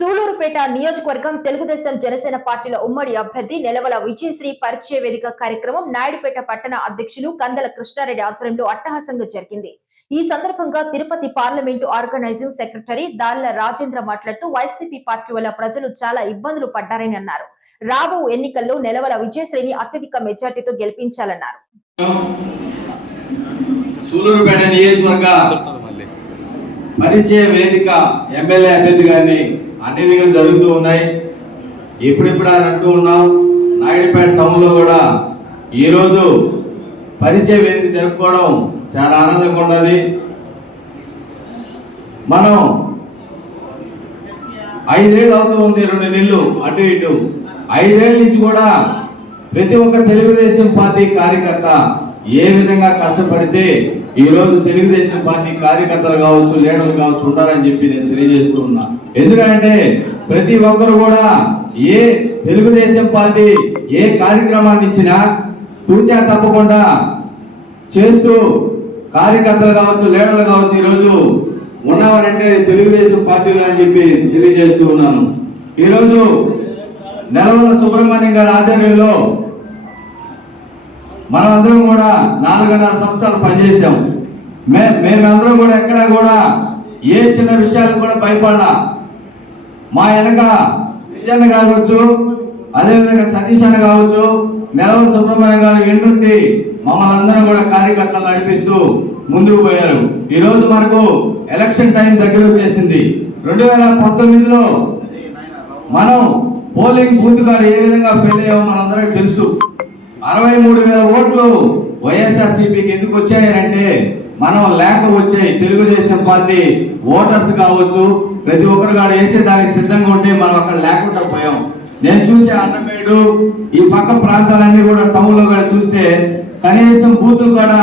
సూలూరుపేట నియోజకవర్గం తెలుగుదేశం జనసేన పార్టీల ఉమ్మడి అభ్యర్థి నెలవల విజయశ్రీ పరిచయ వేదిక కార్యక్రమం నాయుడుపేట పట్టణ అధ్యక్షులు కందల కృష్ణారెడ్డి ఆధ్వర్యంలో అట్టహాసంగా జరిగింది. ఈ సందర్భంగా Tirupati parliament organising secretary Dalla Rajendra మాట్లాడుతూ వైసీపీ పార్టీ వల్ల ప్రజలు చాలా ఇబ్బందులు పడ్డారని అన్నారు. రాబో ఎన్నికల్లో నెలవల విజయశ్రీని అత్యధిక మెజార్టీతో గెలిపించాలన్నారు. సూలూరుపేట నియోజకవర్గ పరిచయ వేదిక ఎమ్మెల్యే అభ్యర్థి గారిని అన్ని విధాలు జరుగుతూ ఉన్నాయి. ఇప్పుడిప్పుడు అంటూ ఉన్నాం. నాయుడుపేట టౌన్ లో కూడా ఈరోజు పరిచయ వేదిక జరుపుకోవడం చాలా ఆనందంగా ఉన్నది. మనం 5 ఏళ్ళు అవుతూ ఉంది, 2 నెలలు అటు ఇటు. 5 ఏళ్ళ నుంచి కూడా ప్రతి ఒక్క తెలుగుదేశం పార్టీ కార్యకర్త ఏ విధంగా కష్టపడితే ఈ రోజు తెలుగుదేశం పార్టీ కార్యకర్తలు కావచ్చు, లీడర్లు కావచ్చు ఉంటారని చెప్పి నేను తెలియజేస్తూ ఉన్నా. ఎందుకంటే ప్రతి ఒక్కరు కూడా ఏ తెలుగుదేశం పార్టీ ఏ కార్యక్రమాన్ని ఇచ్చినా తూచా తప్పకుండా చేస్తూ కార్యకర్తలు కావచ్చు, లీడర్లు కావచ్చు ఈరోజు ఉన్నామనంటే తెలుగుదేశం పార్టీలు అని చెప్పి తెలియజేస్తూ ఉన్నాను. ఈరోజు నెలవల సుబ్రహ్మణ్యం గారి ఆధ్వర్యంలో మనమందరం కూడా 4.5 సంవత్సరాలు పనిచేసాం. మేమందరం కూడా ఎక్కడా కూడా ఏ చిన్న విషయాలు కూడా భయపడాల. మా వెనక విజయన్న కావచ్చు, అదేవిధంగా సతీష్ అన్న కావచ్చు, నెలవల సుబ్రహ్మణ్యం గారు ఎండుండి మమ్మల్ని అందరం కూడా కార్యకర్తలు నడిపిస్తూ ముందుకు పోయారు. ఈరోజు మనకు ఎలక్షన్ టైం దగ్గర వచ్చేసింది. 2019లో మనం పోలింగ్ బూత్ గారు ఏ విధంగా ఫెయిల్ అయ్యామో మనందరికీ తెలుసు. 63,000 ఓట్లు వైఎస్ఆర్సీపీకి ఎందుకు వచ్చాయంటే మనం లేక వచ్చాయి. తెలుగుదేశం పార్టీ ఓటర్స్ కావచ్చు, ప్రతి ఒక్కరు కూడా వేసేదానికి సిద్ధంగా ఉంటే మనం అక్కడ లేకుండా పోయాం. నేను చూసే అన్నమేడు ఈ పక్క ప్రాంతాలన్నీ కూడా టౌన్ లో కూడా చూస్తే కనీసం బూతులు కూడా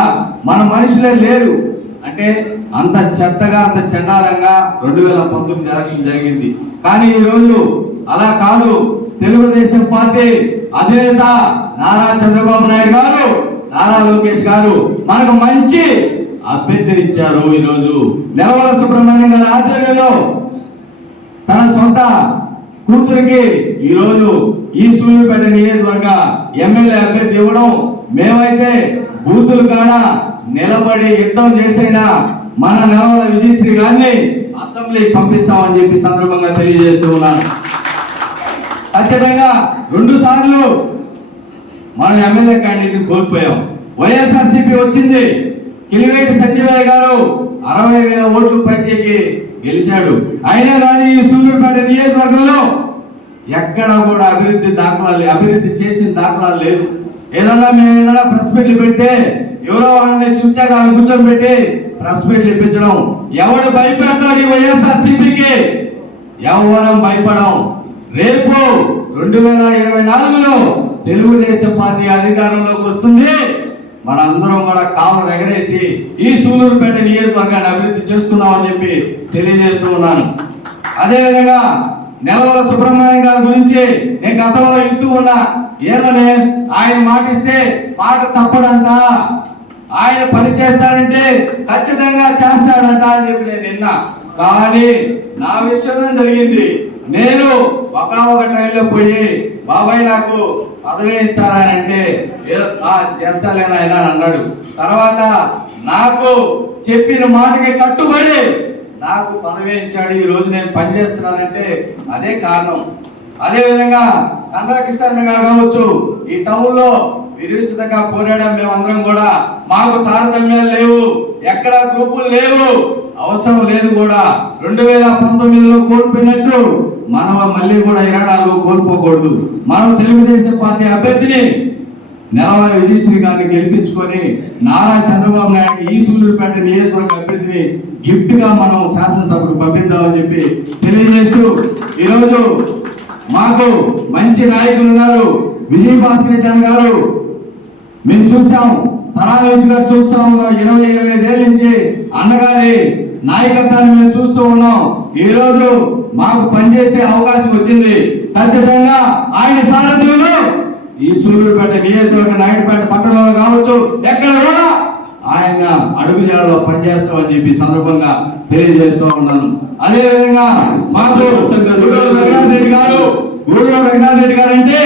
మన మనుషులే లేరు. అంటే అంత చెత్తగా, అంత చండాలంగా 2019 ఎలక్షన్ జరిగింది. కానీ ఈ రోజు అలా కాదు. తెలుగుదేశం పార్టీ అధినేత నారా చంద్రబాబు నాయుడు గారు, నారా లోకేష్ గారు మనకు మంచి అభ్యర్థిని ఇచ్చారు. ఈరోజు నెలవల సుబ్రహ్మణ్యం గారి ఆధ్వర్యంలో తన సొంత కూతురికి ఈరోజు ఈ సూలూరుపేట నియోజకవర్గ ఎమ్మెల్యే అభ్యర్థి ఇవ్వడం, మేమైతే బూతులు కాడ నిలబడి యుద్ధం చేసైనా మన నెలవల విజయశ్రీ గారిని అసెంబ్లీకి పంపిస్తామని చెప్పి సందర్భంగా తెలియజేస్తూ ఉన్నాను. ఖచ్చితంగా 2 సార్లు మనం ఎమ్మెల్యే క్యాండిడేట్ కోల్పోయాం. వైఎస్ఆర్సీపీ వచ్చింది. కిలివేటి సంజీవయ్య గారు 60,000 ఓట్లు పైచేకి గెలిచాడు. అయినా కానీ ఈ సూలూరుపేట నియోజకవర్గంలో ఎక్కడ కూడా అభివృద్ధి చేసిన దాఖలాలు లేదు. ఏదన్నా మేము ఏదైనా ప్రెస్ మీట్లు పెడితే ఎవరో వాళ్ళని చూచాక కూర్చొని పెట్టి ప్రెస్ మీట్లు ఇప్పించడం. ఎవడు భయపెడతాడు ఈ వైఎస్ఆర్సీపీకి? ఎవరం భయపడం. రేపు 2024లో తెలుగుదేశం పార్టీ అధికారంలోకి వస్తుంది. మనందరం కూడా కావలు ఎగరేసి ఈ సూలూరుపేట నియోజకవర్గాన్ని అభివృద్ధి చేసుకుందామని చెప్పి తెలియజేస్తూ ఉన్నాను. అదేవిధంగా నెలవల సుబ్రహ్మణ్యం గారి గురించి నేను గతంలో ఇంటూ ఉన్నా. ఏమని ఆయన మాటిస్తే మాట తప్పడంట, ఆయన పని చేస్తాడంటే ఖచ్చితంగా చేస్తాడంట అని చెప్పి నేను విన్నా. కానీ నా విషయం జరిగింది. నేను ఒక టైంలో పోయి బాబాయ్ నాకు పదవి ఇస్తారానంటే చేస్తాలేనా అన్నాడు. తర్వాత నాకు చెప్పిన మాటకి కట్టుబడి నాకు పదవి ఇచ్చాడు. ఈ రోజు నేను పనిచేస్తున్నానంటే అదే కారణం. అదే విధంగా కందల కృష్ణ గారు కావచ్చు, ఈ టౌన్ లో విరుచితంగా పోరాడాం. మేమందరం కూడా మాకు తారతమ్యాలు లేవు, ఎక్కడ గ్రూపులు లేవు, అవసరం లేదు కూడా. 2019లో కోల్పోయినట్టు మనం మళ్ళీ కూడా 24 కోల్పోకూడదు. మనం తెలుగుదేశం పార్టీ అభ్యర్థిని నెలవల విజయశ్రీ గారిని గెలిపించుకొని నారా చంద్రబాబు నాయుడు ఈ సూలూరుపేట నియోజకవర్గ అభ్యర్థిని గిఫ్ట్ గా మనం శాసనసభకు పంపిద్దామని చెప్పి తెలియజేస్తూ, ఈరోజు మాకు మంచి నాయకులు ఉన్నారు. విజయభాస్కర్ గారు మేము చూసాం, తరాల నుంచి చూస్తా ఉన్నాం. 20-25 ఏళ్ళ నుంచి అన్నగారి నాయకత్వాన్ని మేము చూస్తూ ఉన్నాం. ఈ రోజు మాకు పనిచేసే అవకాశం వచ్చింది. ఖచ్చితంగా ఆయన సారథ్యంలో ఈ సూలూరుపేట నియోజకవర్గ నాయుడుపేట పట్టణంలో కావచ్చు, ఎక్కడ కూడా ఆయన అడుగుజాడలో పనిచేస్తామని చెప్పి సందర్భంగా తెలియజేస్తూ ఉన్నాను. అదేవిధంగా మాకు రఘునాథ్ రెడ్డి గారు అంటే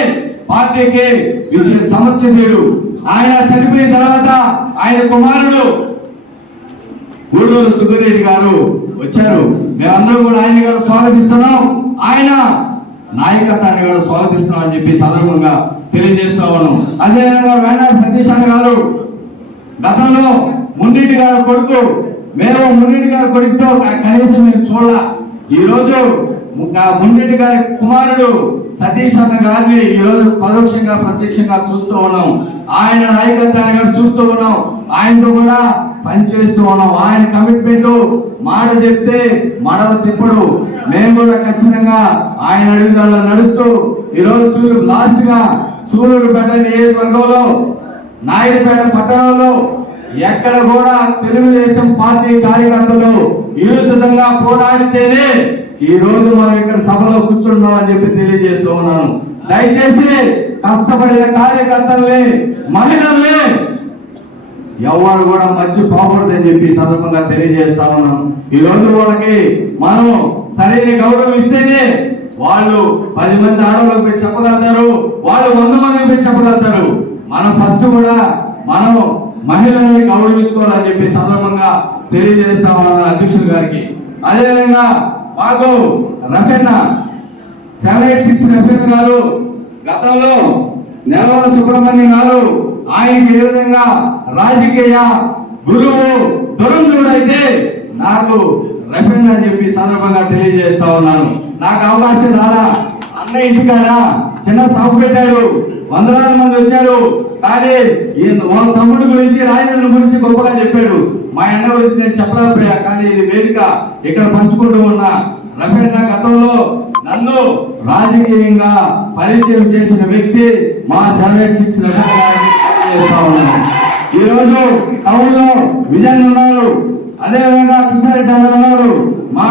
పార్టీకి సమర్థ్యుడు. ఆయన చనిపోయిన తర్వాత ఆయన కుమారుడు గూడూరు సుబ్బిరెడ్డి గారు వచ్చారు. మేమందరం కూడా ఆయన గారు స్వాగతిస్తున్నాం. ఆయన నాయకత్వాన్ని కూడా స్వాగతిస్తున్నాం అని చెప్పి సందర్భంగా తెలియజేస్తా ఉన్నాం. అదేవిధంగా వేనాడు సతీష్ అన్న గారు గతంలో మున్రెడ్డి గారు కొడుకు, మేము మున్రెడ్డి గారి కొడుకుతో కనీసం మేము చూడాల. ఈ రోజు మున్రెడ్డి గారి కుమారుడు సతీష్ అన్న గారిని ఈ రోజు పరోక్షంగా ప్రత్యక్షంగా చూస్తూ ఉన్నాం. ఆయన నాయకత్వాన్ని కూడా చూస్తూ ఉన్నాం. ఆయనతో కూడా పనిచేస్తూ ఉన్నాం. ఆయన కమిట్మెంట్ మాట చెప్తే మడవ తిప్పుడు. మేము కూడా ఖచ్చితంగా ఆయన అడుగుదల నడుస్తూ ఈ రోజు లాస్ట్ గా సూలూరుపేట నియోజకవర్గంలో నాయుడుపేట పట్టణంలో ఎక్కడ కూడా తెలుగుదేశం పార్టీ కార్యకర్తలు విరుద్ధంగా పోరాడితేనే ఈ రోజు మనం ఇక్కడ సభలో కూర్చున్నాం అని చెప్పి తెలియజేస్తూ ఉన్నాను. దయచేసి కష్టపడిన కార్యకర్తల్ని, మహిళల్ని ఎవరు కూడా మర్చిపోకూడదని చెప్పి సందర్భంగా తెలియజేస్తా ఉన్నాం. ఈ రోజు వాళ్ళకి మనం సరైన గౌరవం ఇస్తేనే వాళ్ళు 10 మంది ఆడవాళ్ళకి పోయి చెప్పగలుగుతారు, వాళ్ళు 100 మందికి పోయి చెప్పగలుగుతారు. మనం ఫస్ట్ కూడా మనం మహిళల్ని గౌరవించుకోవాలని చెప్పి సందర్భంగా తెలియజేస్తా ఉన్నాను అధ్యక్షుడు గారికి. అదేవిధంగా మాకు రఫెన్న 786 రఫెన్న గారు గతంలో నెలవల సుబ్రహ్మణ్యం గారు ఆయనకి ఏ విధంగా రాజకీయ గురువు దురంధుడు అయితే నాకు రఫెన్న అని చెప్పి సందర్భంగా తెలియజేస్తా ఉన్నాను. నాకు అవకాశం రాలా. అన్న ఇంటికాడ చిన్న సభ పెట్టాడు, వందలాది మంది వచ్చారు. కానీ వాళ్ళ తమ్ముడి గురించి, రాజధాని గురించి గొప్పగా చెప్పాడు. మా అన్న గురించి నేను చెప్పలేకపోయా. కానీ ఇది వేదిక ఇక్కడ పంచుకుంటూ ఉన్నా. రఫెన్న గతంలో నన్ను రాజకీయంగా పరిచయం చేసిన వ్యక్తి మా 786 రఫెన్న గారిని తెలియజేస్తా ఉన్నాను. ఈ రోజు టౌన్ లో విజయన్ ఉన్నారు, అదేవిధంగా కృష్ణారెడ్డి ఉన్నారు. మా